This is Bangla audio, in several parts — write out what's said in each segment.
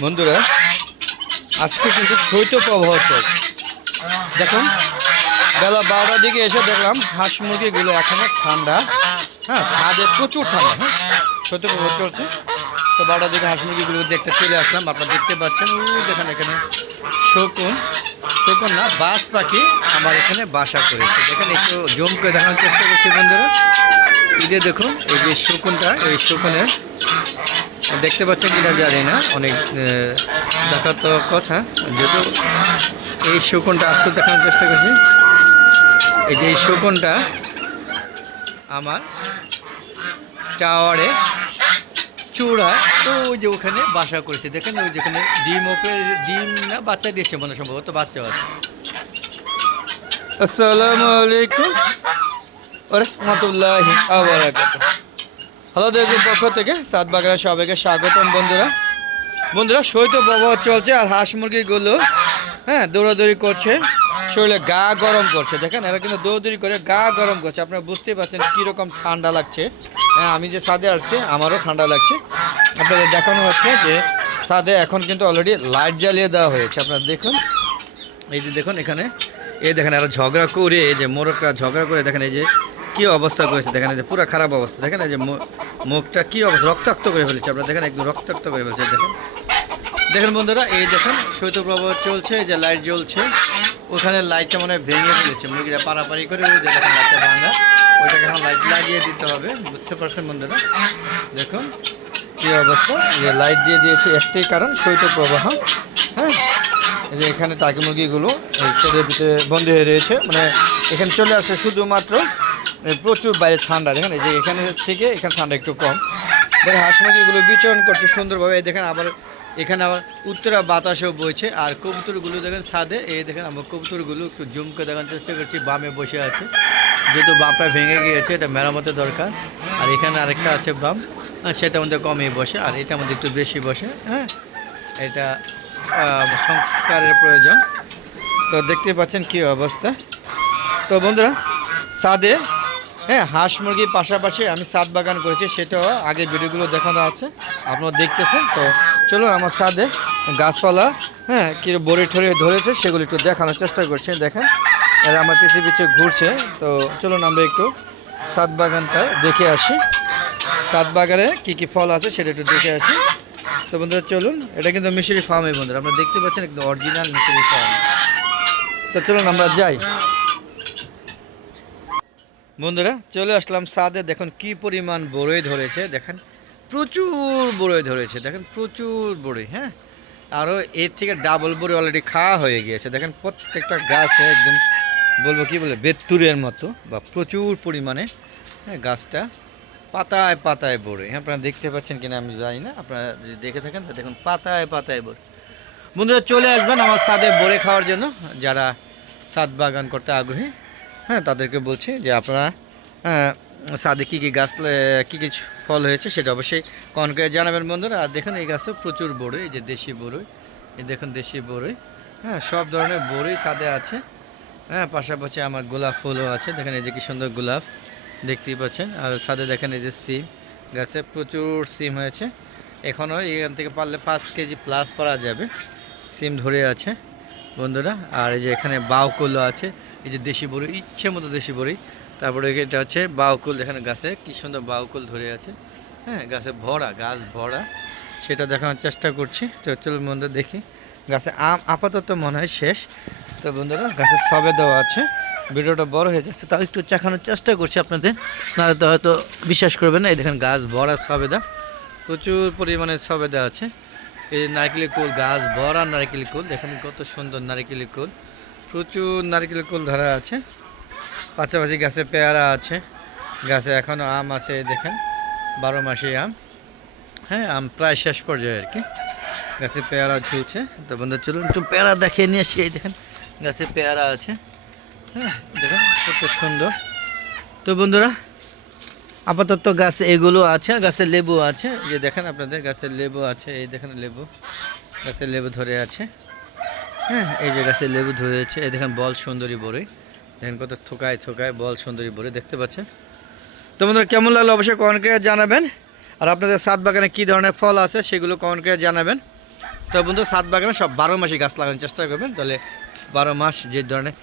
বন্ধুরা আজকে কিন্তু শৈত্যপ্রবাহ চলছে। দেখুন বেলা 12টার দিকে এসে দেখলাম হাঁস মুরগিগুলো এখনো ঠান্ডা, হ্যাঁ ছাদে প্রচুর ঠান্ডা, হ্যাঁ শৈত্যপ্রবাহ চলছে। তো 12টার দিকে হাঁস মুরগিগুলো দেখতে চলে আসলাম। আপনারা দেখতে পাচ্ছেন দেখেন এখানে শকুন না বাজ পাখি আমার এখানে বাসা করেছে। দেখেন একটু জুম করে দেখানোর চেষ্টা করছি বন্ধুরা। এই যে দেখুন এই যে শকুনটা, এই শকুনের দেখতে পাচ্ছেন কিনা জানি না, অনেক দেখার তো কথা, যেহেতু এই শকুনটা একটু দেখানোর চেষ্টা করছি। এই যে এই শকুনটা আমার টাওয়ারে চূড়া ওই যে ওখানে বাসা করেছে। দেখেন ওই যেখানে ডিম না বাচ্চা দিয়েছে মনে সম্ভবত বাচ্চা আছে। আসসালামু আলাইকুম ওয়া রাহমাতুল্লাহি ওয়া বারাকাতুহু। হ্যালো দেখুন পক্ষ থেকে সাত বাগানের সবাইকে স্বাগতম। বন্ধুরা শৈত্যপ্রবাহ চলছে আর হাঁস মুরগিগুলো হ্যাঁ দৌড়াদৌড়ি করছে, শরীরে গা গরম করছে। দেখেন এরা কিন্তু দৌড়াদৌড়ি করে গা গরম করছে। আপনারা বুঝতেই পারছেন কীরকম ঠান্ডা লাগছে। হ্যাঁ আমি যে ছাদে আসছি আমারও ঠান্ডা লাগছে। আপনাদের দেখানো হচ্ছে যে ছাদে এখন কিন্তু অলরেডি লাইট জ্বালিয়ে দেওয়া হয়েছে। আপনারা দেখুন এই যে দেখুন এখানে এই দেখেন এরা ঝগড়া করে, এই যে মোরগরা ঝগড়া করে দেখেন এই যে কী অবস্থা করেছে। দেখেন এই যে পুরো খারাপ অবস্থা। দেখেন এই যে মুখটা কী অবস্থা, রক্তাক্ত করে ফেলেছে। আপনারা দেখেন একদম রক্তাক্ত করে ফেলেছে। দেখেন বন্ধুরা এই দেখেন শৈত্যপ্রবাহ চলছে, এই যে লাইট জ্বলছে, ওখানে লাইটটা মনে হয় ভেঙে ফেলেছে। মুরগিরা পাড়াপাড়ি করে ওই যে দেখেন লাইটটা ভাঙা, ওইটাকে এখন লাইট লাগিয়ে দিতে হবে। বুঝতে পারছেন বন্ধুরা, দেখুন কী অবস্থা। যে লাইট দিয়ে দিয়েছে একটাই কারণ শৈত্যপ্রবাহ। হ্যাঁ এই যে এখানে টাকি মুরগিগুলো এই শেডের ভিতরে বন্দি হয়ে রয়েছে, মানে এখানে চলে আসে শুধুমাত্র প্রচুর বাইরে ঠান্ডা। দেখেন এই যে এখানে থেকে এখানে ঠান্ডা একটু কম। দেখেন হাঁস মুরগিগুলো বিচরণ করছে সুন্দরভাবে। দেখেন আবার এখানে আবার উত্তরা বাতাসও বইছে। আর কবুতরগুলো দেখেন ছাদে, এই দেখেন আমার কবুতরগুলো একটু জুম করে দেখার চেষ্টা করছি। বামে বসে আছে, যেহেতু বামটা ভেঙে গিয়েছে, এটা মেরামতের দরকার। আর এখানে আরেকটা আছে বাম, সেটা আমাদের কমই বসে, আর এটা আমাদের একটু বেশি বসে। হ্যাঁ এটা সংস্কারের প্রয়োজন। তো দেখতে পাচ্ছেন কী অবস্থা। তো বন্ধুরা ছাদে হ্যাঁ হাঁস মুরগির পাশাপাশি আমি ছাদ বাগান করেছি, সেটাও আগের ভিডিওগুলো দেখানো আছে, আপনারা দেখতেছেন। তো চলুন আমার ছাদে গাছপালা হ্যাঁ কী বড়ি ঠরে ধরেছে সেগুলো একটু দেখানোর চেষ্টা করছে। দেখেন এরা আমার পিছিয়ে পিছিয়ে ঘুরছে। তো চলুন আমরা একটু ছাদ বাগানটা দেখে আসি, ছাদ বাগানে কী কী ফল আছে সেটা একটু দেখে আসি। তো বন্ধুরা চলুন, এটা কিন্তু মিশরি ফার্মে বন্ধুরা, আপনারা দেখতে পাচ্ছেন একদম অরিজিনাল মিশরি ফার্ম। তো চলুন আমরা যাই। বন্ধুরা চলে আসলাম ছাদে, দেখুন কি পরিমাণ বড়ই ধরেছে। দেখেন প্রচুর বড়ই ধরেছে, দেখেন প্রচুর বড়ই। হ্যাঁ আরও এর থেকে ডাবল বড়ি অলরেডি খাওয়া হয়ে গিয়েছে। দেখেন প্রত্যেকটা গাছে একদম বলবো কি বলে বেত্তুরের মতো বা প্রচুর পরিমাণে হ্যাঁ গাছটা পাতায় পাতায় বড়ই। হ্যাঁ আপনারা দেখতে পাচ্ছেন কিনা আমি জানি না, আপনারা যদি দেখে থাকেন তো দেখুন পাতায় পাতায় বড়ি। বন্ধুরা চলে আসবেন আমার ছাদে বড়ি খাওয়ার জন্য, যারা ছাদ বাগান করতে আগ্রহী। হ্যাঁ তাদেরকে বলছি যে আপনারা ছাদে কী কী গাছ কী কী ফল হয়েছে সেটা অবশ্যই কমেন্ট করে জানাবেন বন্ধুরা। আর দেখুন এই গাছেও প্রচুর বড়ই, এই যে দেশি বড়ই, এই দেখুন দেশি বড়ই। হ্যাঁ সব ধরনের বড়ই ছাদে আছে। হ্যাঁ পাশাপাশি আমার গোলাপ ফুলও আছে। দেখেন এই যে কী সুন্দর গোলাপ দেখতেই পাচ্ছেন। আর ছাদে দেখেন এই যে সিম গাছে প্রচুর সিম হয়েছে। এখনও এখান থেকে পারলে 5 কেজি প্লাস পারা যাবে, সিম ধরে আছে বন্ধুরা। আর এই যে এখানে বাউকুলও আছে, এই যে দেশি বড়ি, ইচ্ছে মতো দেশি বড়ি। তারপরে এটা হচ্ছে বাউকুল, এখানে গাছে কী সুন্দর বাউকুল ধরে আছে। হ্যাঁ গাছে ভরা, গাছ ভরা, সেটা দেখানোর চেষ্টা করছি। তো চলুন বন্ধু দেখি। গাছে আম আপাতত মনে হয় শেষ। তো বন্ধুরা গাছে সবেদাও আছে, ভিডিওটা বড় হয়ে যাচ্ছে তাও একটু চাখানোর চেষ্টা করছি আপনাদের, নাহলে তো হয়তো বিশ্বাস করবেন না। এই দেখেন গাছ ভরা সবেদা, প্রচুর পরিমাণে সবেদা আছে। এই নারকেলি কুল, গাছ ভরা নারকেলি কুল, দেখেন কত সুন্দর নারকেলি কুল, প্রচুর নারকেল কুল ধরা আছে। পাশাপাশি গাছে পেয়ারা আছে, গাছে এখনও আম আছে। দেখেন 12 মাসে আম। হ্যাঁ আম প্রায় শেষ পর্যায়ে আর কি, গাছে পেয়ারা ঝুলছে। তো বন্ধু চলুন একটু পেয়ারা দেখিয়ে নিয়ে আসি। এই দেখেন গাছে পেয়ারা আছে। হ্যাঁ দেখেন কত সুন্দর। তো বন্ধুরা আপাতত গাছে এগুলো আছে, গাছে লেবু আছে, যে দেখেন আপনাদের গাছের লেবু আছে। এই দেখেন লেবু, গাছের লেবু ধরে আছে। হ্যাঁ এই যে গাছে লেবু ধরেছে। এই দেখেন বল সুন্দরী বড়ই, দেখেন কত থোকায় থোকায় বল সুন্দরী বড়ই দেখতে পাচ্ছেন। তো বন্ধুরা কেমন লাগলো অবশ্যই কমেন্ট করে জানাবেন। আর আপনাদের ছাদ বাগানে কী ধরনের ফল আছে সেগুলো কমেন্ট করে জানাবেন। তো বন্ধু ছাদ বাগানে সব 12 মাসই গাছ লাগানোর চেষ্টা করবেন, তাহলে 12 মাস যে ধরনের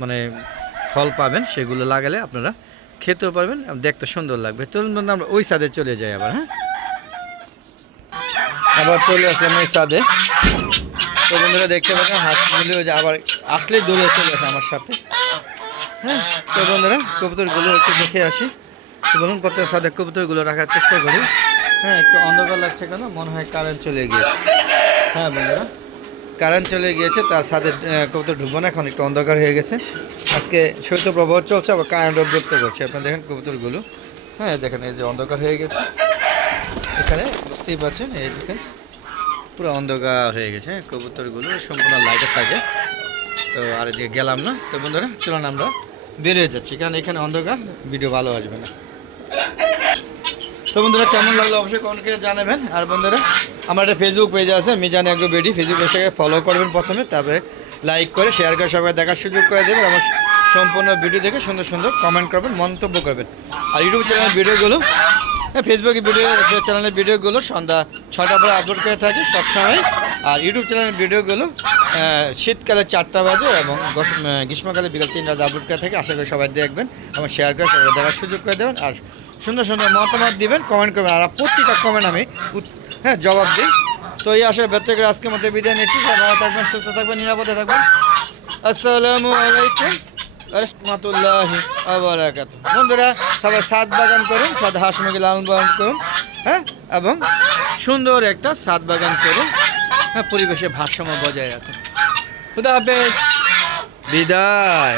মানে ফল পাবেন সেগুলো লাগালে আপনারা খেতেও পারবেন, দেখতে সুন্দর লাগবে। তো বন্ধু আমরা ওই ছাদে চলে যাই আবার। হ্যাঁ, আবার চলে আসলাম এই ছাদে। তো বন্ধুরা দেখতে পাচ্ছেন হাঁসগুলো আবার আসলেই দৌড়ে চলে আসে আমার সাথে। হ্যাঁ, তো বন্ধুরা কবুতরগুলো একটু দেখে আসি। তো বলুন কত ছাদে কবুতরগুলো রাখার চেষ্টা করি। হ্যাঁ, একটু অন্ধকার লাগছে কেন, মনে হয় কারেন্ট চলে গিয়েছে। হ্যাঁ বন্ধুরা, কারেন্ট চলে গিয়েছে, তার ছাদে কবুতর ঢুকবো না, এখন একটু অন্ধকার হয়ে গেছে। আজকে শৈত্যপ্রবাহ চলছে, আবার কারেন্টও বিরক্ত করছে। আপনারা দেখেন কবুতরগুলো, হ্যাঁ দেখেন এই যে অন্ধকার হয়ে গেছে এখানে, বুঝতেই পারছেন এই দেখেন পুরো অন্ধকার হয়ে গেছে। কবুতরগুলো সম্পূর্ণ লাইটে থাকে। তো আর এদিকে গেলাম না। তো বন্ধুরা চলুন আমরা বেরিয়ে যাচ্ছি, কারণ এখানে অন্ধকার, ভিডিও ভালো আসবে না। তো বন্ধুরা কেমন লাগলো অবশ্যই কমেন্ট করে জানাবেন। আর বন্ধুরা আমার একটা ফেসবুক পেজ আছে মিজান এগ্রো বিডি, ফেসবুক পেজটাকে ফলো করবেন প্রথমে, তারপরে লাইক করে শেয়ার করে সবাই দেখার সুযোগ করে দেবেন। আমার সম্পূর্ণ ভিডিও দেখে সুন্দর সুন্দর কমেন্ট করবেন, মন্তব্য করবেন। আর ইউটিউব চ্যানেলের ভিডিওগুলো, ফেসবুকে ভিডিও চ্যানেলের ভিডিওগুলো সন্ধ্যা 6টা পরে আপলোড করে থাকি সবসময়। আর ইউটিউব চ্যানেলের ভিডিওগুলো শীতকালে 4টা বাজে এবং গ্রীষ্মকালে বিকাল 3টা আপলোড করে থাকি। আশা করি সবাই দেখবেন, আমার শেয়ার করে সবাই দেখার সুযোগ করে দেবেন। আর সুন্দর সুন্দর মতামত দিবেন, কমেন্ট করবেন। আর প্রতিটা কমেন্ট আমি জবাব দিই। তো এই আশায় ব্যর্থ করে আজকের মধ্যে বিদায় নিচ্ছি। ভালো থাকবেন, সুস্থ থাকবেন, নিরাপদে থাকবেন। আসসালামু আলাইকুম রহমতুল্লাহি ওয়া বারাকাতুহু। বন্ধুরা সবাই ছাদ বাগান করুন, ছাদ হাঁস মুরগি লালন পালন করুন, হ্যাঁ, এবং সুন্দর একটা ছাদ বাগান করুন, হ্যাঁ, পরিবেশে ভারসাম্য বজায় রাখুন। খুদা হাফেজ, বিদায়।